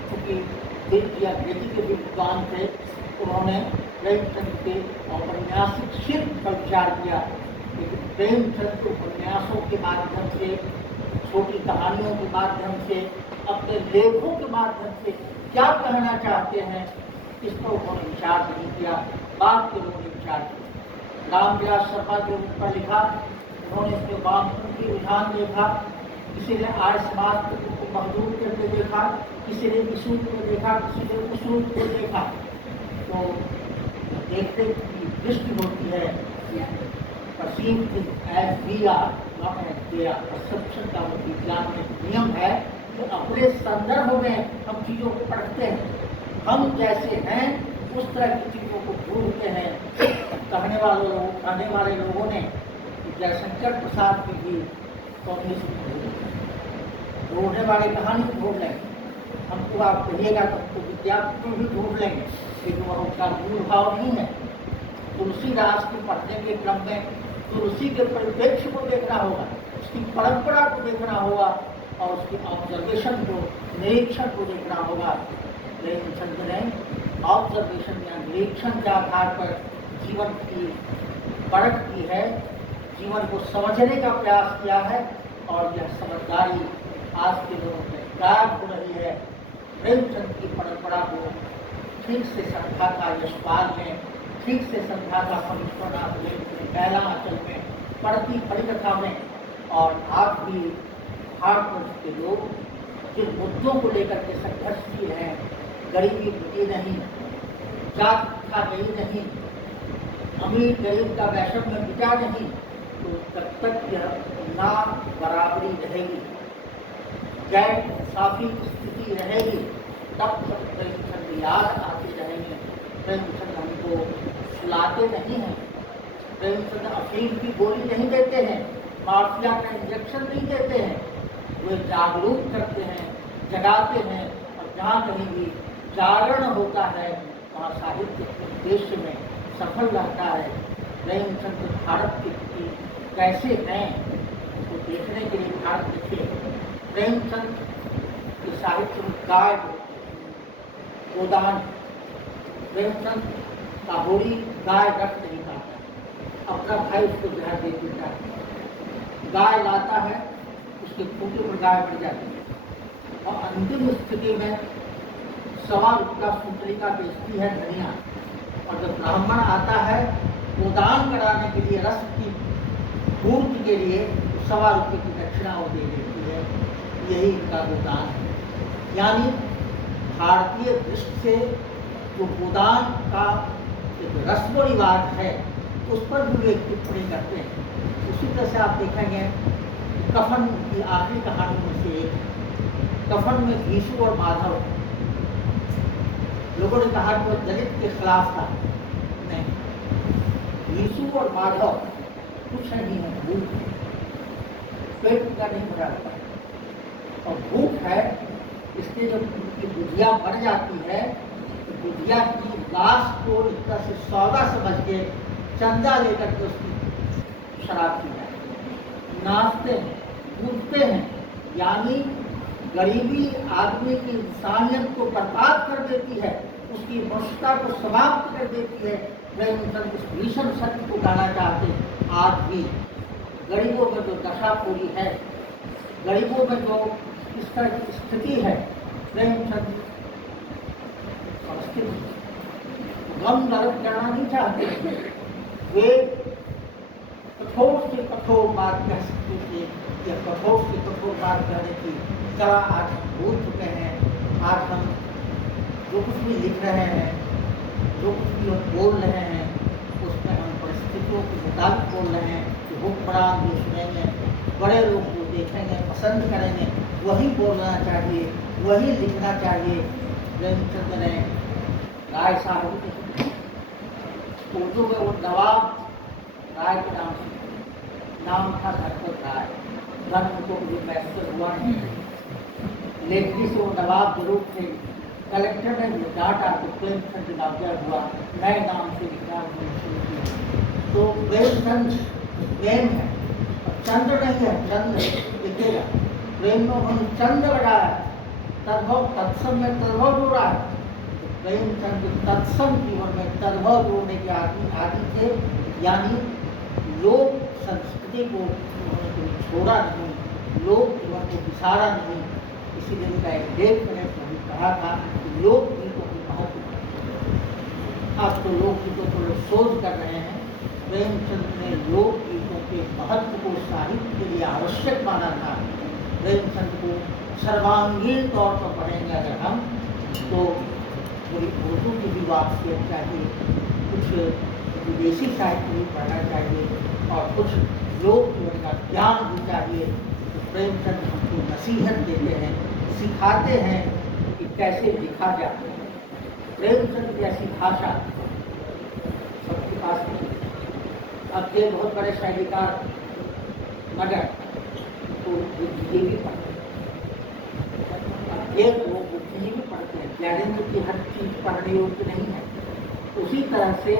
क्योंकि अंग्रेजी के भी विद्वान थे। उन्होंने प्रेमचंद के औपन्यासिक शिल्प पर विचार किया, लेकिन प्रेमचंद के उपन्यासों के माध्यम से, छोटी कहानियों के माध्यम से, अपने लेखों के माध्यम से क्या कहना चाहते हैं, इस पर उन्होंने विचार नहीं किया। बाद के लोगों ने विचार किया। रामविलास शर्मा जो पर लिखा, उन्होंने इसमें वामपंथी रुझान देखा, किसी ने आर्य समाज को मजबूत करके देखा, किसी ने इस रूप को देखा, किसी ने उस रूप को देखा। तो देखते की दृष्टि होती है, perceive as we are not as they are. Perception का विज्ञान में नियम है कि अपने संदर्भ में हम चीज़ों को पढ़ते हैं। हम जैसे हैं उस तरह की चीज़ों को ढूंढते हैं। कहने वाले लोगों ने जयशंकर प्रसाद की भी कम्युनिज्म ढूंढने वाले कहानी ढूंढ लेंगे। हमको आप कहिएगा तो हमको विद्यार्थी भी ढूंढ लेंगे, लेकिन वह उसका मूल भाव नहीं है। तुलसीदास को पढ़ने के क्रम में तुलसी के परिप्रेक्ष्य को देखना होगा, उसकी परंपरा को देखना होगा और उसकी ऑब्जर्वेशन को, निरीक्षण को देखना होगा। प्रेमचंद ने ऑब्जर्वेशन या निरीक्षण के आधार पर जीवन की परख की है, जीवन को समझने का प्रयास किया है, और यह समझदारी आज के लोगों में गायब हो रही है। प्रेमचंद की परंपरा को ठीक से समझा था यशपाल में, ठीक से समझा था पवित्रनाथ पहला आंचल में, पढ़ती परिकथा में। और आज भी भारतवर्ष के लोग जिन मुद्दों को लेकर के संघर्षशील हैं, गरीबी मिटी नहीं, जात प्रथा गई नहीं, अमीर गरीब का वैषम्य मिटा नहीं, तो तब तक यह ना बराबरी रहेगी, गैर इंसाफी स्थिति रहेगी, तब तक प्रेमचंद याद आते रहेंगे। प्रेमचंद हमको सुलाते नहीं हैं, प्रेमचंद अफीम की गोली नहीं देते हैं, माफिया का इंजेक्शन नहीं देते हैं, वे जागरूक करते हैं, जगाते हैं। और जहाँ कहीं भी जागरण होता है वहाँ साहित्य उद्देश्य में सफल रहता है। प्रेमचंद भारत के प्रति कैसे हैं उसको देखने के लिए भारत देखिए। प्रेमचंद के साहित्य में गाय गोदान, प्रेमचंद का होड़ी गाय रख नहीं पाता, अपना भाई उसको जहर दे देता है, गाय लाता है, उसके खूंटे पर गाय मर जाती है, और अंतिम स्थिति में ₹1.25 का सुतली का बेचती है धनिया। और जब ब्राह्मण आता है गोदान कराने के लिए, रस की पूर्ति के लिए, तो ₹1.25 की दक्षिणा वो दे देती है। यही इनका गोदान है। यानी भारतीय दृष्टि से जो गोदान का एक रस्म रिवाज है उस पर भी वे टिप्पणी करते हैं। उसी तरह से आप देखेंगे कफन की आखिरी कहानी में से एक, कफन में घीसू और माधव, लोगों ने कहा कि वह दलित के खिलाफ था। नहीं, घीसू और माधव कुछ नहीं है, भूख है, पेट का नहीं भरा होता है, और भूख है इसलिए जब उनकी बुधिया मर जाती है तो बुधिया की लाश को इस तरह से सौदा समझ के चंदा लेकर के उसकी शराब पी जाती है, नाचते हैं, कूदते हैं। यानी गरीबी आदमी की इंसानियत को बर्बाद कर देती है, उसकी मनुष्यता को समाप्त कर देती है। प्रेमचंद इस भीषण सत्य को कहना चाहते हैं। आज भी गरीबों में जो दशा पूरी है, गरीबों में जो इस तरह की स्थिति है, प्रेमचंद गम नरक करना नहीं चाहते। वे कठोर से कठोर बात कह सकते थे, या कठोर से कठोर बात कहने की तरह आज हम भूल चुके हैं। आज हम जो कुछ भी लिख रहे हैं, जो कुछ भी हम बोल रहे हैं, उसमें हम परिस्थितियों के मुताबिक बोल रहे हैं कि हुक्मरान जो सुनेंगे, बड़े लोग जो देखेंगे, पसंद करेंगे, वही बोलना चाहिए, वही लिखना चाहिए। प्रेमचंद ने राय साहब उर्दू में वो नवाब राय के नाम था धनपत राय, धन उनको कभी मैसर हुआ नहीं, लेखनी से वो नवाब जरूर थे। कलेक्टर ने डांटा तो प्रेमचंद नामजद हुआ, नए नाम से लिखना शुरू किया। तो प्रेमचंद प्रेम है, चंद्र नहीं है, चंद्र दिखेगा। प्रेम में उन्होंने चंद्र लगाया, तद्भव तत्सम में तद्भव जोड़ा है। तो प्रेमचंद तत्सम जीवन में तद्भव जोड़ने के आदि थे। यानी लोक संस्कृति को उन्होंने कभी छोड़ा नहीं, लोक जीवन को विसारा नहीं। इसीलिए उनका एक लेख मैंने कभी कहा था कि लोकगीतों की महत्व। अब तो लोकगीतों को शोध कर रहे हैं। प्रेमचंद ने लोकगीतों के महत्व को साहित्य के लिए आवश्यक माना था। प्रेमचंद को सर्वांगीण तौर पर पढ़ेंगे अगर हम, तो थोड़ी उर्दू की भी वापसी चाहिए, कुछ विदेशी साहित्य भी पढ़ना चाहिए, और कुछ लोक जीवन का ज्ञान भी चाहिए। तो प्रेमचंद हमको नसीहत देते हैं, सिखाते हैं कि कैसे लिखा जाता है। प्रेमचंद जैसी भाषा सबके पास नहीं। अब ये बहुत बड़े शैलीकार मगर तो बुद्धिजीवी पढ़ते हैं, अब ये वो बुद्धिजीवी पढ़ते हैं, ज्ञानेंद्र की हर चीज पढ़ने योग्य नहीं है। उसी तरह से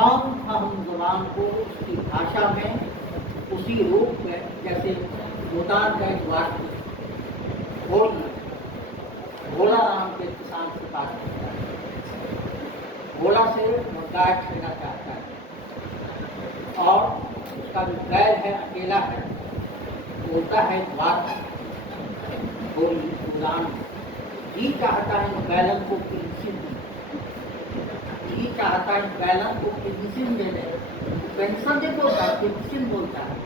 आम हम जुबान को उसकी भाषा में उसी रूप में, जैसे गोदान का एक वाक्य भोला राम के किसान से बात करता है, भोला से वो गाय छीनना चाहता है और उसका जो बैल है अकेला है, बोलता है बात बोली उड़ान जी चाहता है बैलन को पेंशन जी चाहता है बैलन को पेंशन दे दे, पेंशन नहीं बोलता पेंशन बोलता है।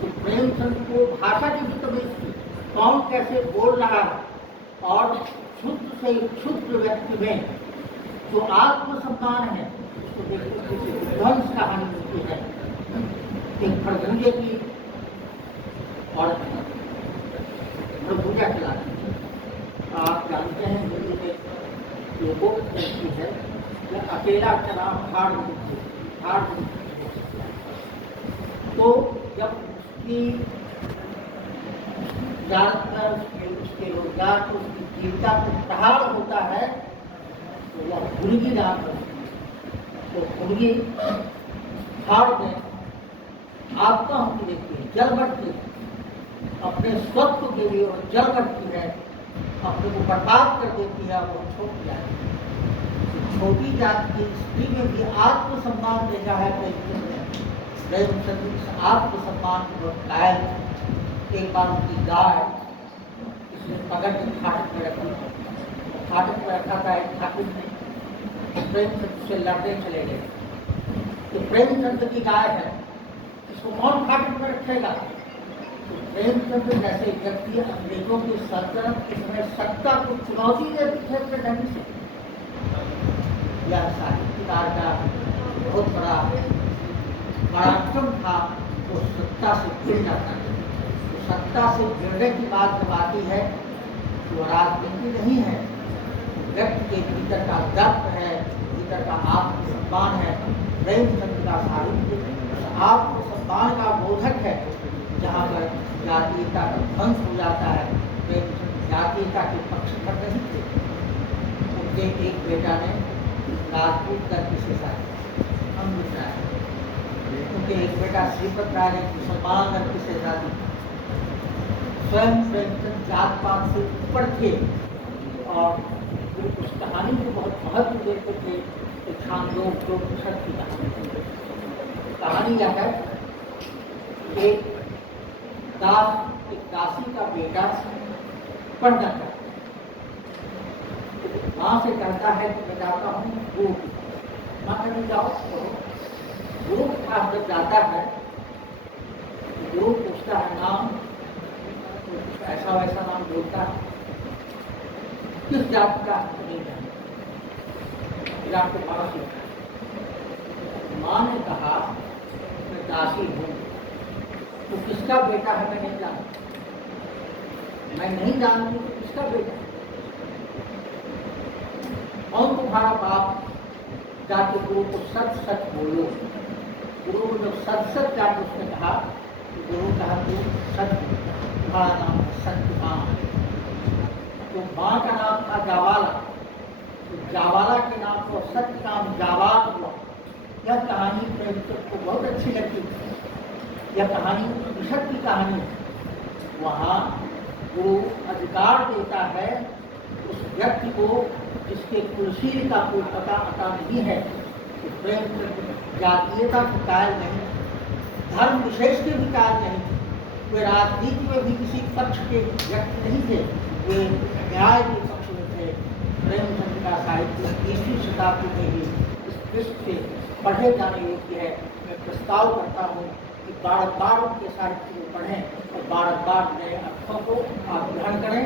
तो प्रेमचंद को भाषा की भी तमीज थी, कौन कैसे बोल रहा है और शुद्ध से क्षुद्र व्यक्ति में जो आत्मसम्मान है उसको देखते किसी विध्वंस कहानी होती है। एक खरगंजे की औरत खरबूजा खिलाती है, आप जानते हैं हिंदी में लोगों की है या अकेला चना हार तो जब उसकी ज्यादातर उसके रोजगार को उसकी जीविका को प्रहार होता है तो वह मुर्गी दान करती है। तो मुर्गी हार में आपका होती रहती है, जल बढ़ती है, अपने स्वत्व के लिए और जल बढ़ती है, अपने को बर्बाद कर देती है और छोड़ जाती है। छोटी जात की स्त्री में भी आत्मसम्मान देखा है प्रेमचंद आत्मसम्मान को कायल। एक बार उनकी गाय इसने पकड़ के फाटक में रखी, फाटक में रखा था एक ठाकुर ने, प्रेमचंद से लड़ने चले गए। तो प्रेमचंद की गाय है, इसको कौन फाटक में रखेगा? तो प्रेमचंद जैसे व्यक्ति अंग्रेजों की सल्तनत के समय सत्ता को चुनौती देते थे अपने ढंग से। यह साहित्यकार का बहुत बड़ा पराक्रम था, वो सत्ता से गिर जाता है। तो सत्ता से गिरने की बात जब आती है तो राजनीति नहीं है, व्यक्ति के भीतर का दर्प है, भीतर का आत्मसम्मान है। प्रेमचंद का साहित्य आत्मसम्मान का बोधक है, जहाँ पर जातीयता का ध्वंस हो जाता है। प्रेमचंद जातीयता के पक्षधर नहीं थे। उनके एक बेटा ने राजपूत लड़की से शादी, हम मिल उनके एक बेटा श्रीपत राय ने मुसलमान लड़की से शादी। स्वयं प्रेमचंद जात पात से ऊपर थे और उस कहानी को बहुत महत्व देते थे। छांदोग जो की कहानी यह है, एक दासी का बेटा पढ़ना चाहता है, माँ से कहता है कि मैं जाता हूँ दूर। माँ कहती जाओ दूर पास जब जाता है दूर पूछता है नाम, तो ऐसा वैसा नाम बोलता है, किस जात का नहीं जान के पास होता है। माँ ने कहा मैं दासी हूँ, तो किसका बेटा है मैं नहीं जानती, मैं नहीं जानती तो किसका बेटा है? और तुम्हारा बाप? जाके गुरु को सच सच बोलो। गुरु को जब सच सच जाके उसने कहा तो गुरु कहा तू सच, तुम्हारा नाम सत्यकाम। तो माँ का नाम था जावाला, तो जावाला के नाम को सत्यकाम जावाल हुआ। यह कहानी प्रेमचंद को बहुत अच्छी लगती थी। यह कहानी उपनिषद की कहानी है। वहाँ गुरु अधिकार देता है उस व्यक्ति को जिसके कुलशील का कोई पता अता नहीं है। तो प्रेमचंद जातीयता के कायल नहीं, धर्म विशेष के भी कायल नहीं, वे राजनीति में भी किसी पक्ष के व्यक्ति नहीं थे, वे न्याय के पक्ष में थे। प्रेमचंद का साहित्य 20वीं शताब्दी में ही इस पृष्ठ से पढ़े जाने योग्य है। मैं प्रस्ताव करता हूँ कि बार बार उनके साहित्य को पढ़ें और बार बार नए अर्थों को आप ग्रहण करें।